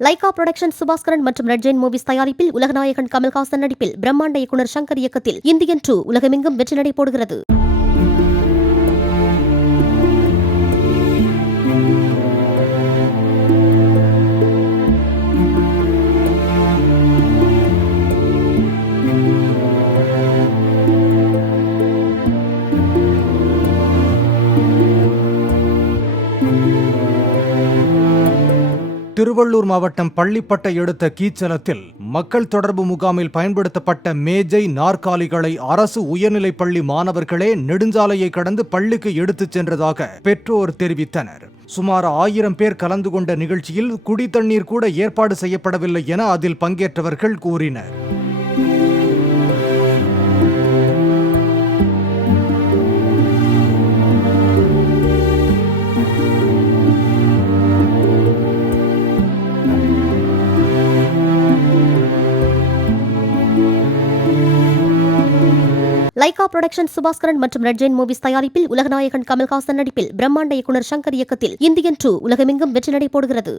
Lyca production Subaskaran மற்றும் red Jain movies தயாரிப்பில் உலகநாயகன் கமல்ஹாசன் நடிப்பில் பிரம்மாண்ட இயக்குனர் சங்கர் இயக்கத்தில் இந்தியன் 2 உலகமெங்கும் வெற்றி நடை போடுகிறது. திருவள்ளூர் மாவட்டம் பள்ளிப்பட்டை எடுத்த கீச்சலத்தில் மக்கள் தொடர்பு முகாமில் பயன்படுத்தப்பட்ட மேஜை நாற்காலிகளை அரசு உயர்நிலைப்பள்ளி மாணவர்களே நெடுஞ்சாலையை கடந்து பள்ளிக்கு எடுத்துச் சென்றதாக பெற்றோர் தெரிவித்தனர். சுமார் 1000 பேர் கலந்து கொண்ட நிகழ்ச்சியில் குடித்தண்ணீர் கூட ஏற்பாடு செய்யப்படவில்லை என அதில் பங்கேற்றவர்கள் கூறினர். லைகா புரொடக்ஷன் சுபாஸ்கரன் மற்றும் ரெட் ஜெயின் மூவிஸ் தயாரிப்பில் உலகநாயகன் கமல்ஹாசன் நடிப்பில் பிரம்மாண்ட இயக்குனர் சங்கர் இயக்கத்தில் இந்தியன் 2 உலகமெங்கும் வெற்றி நடை போடுகிறது.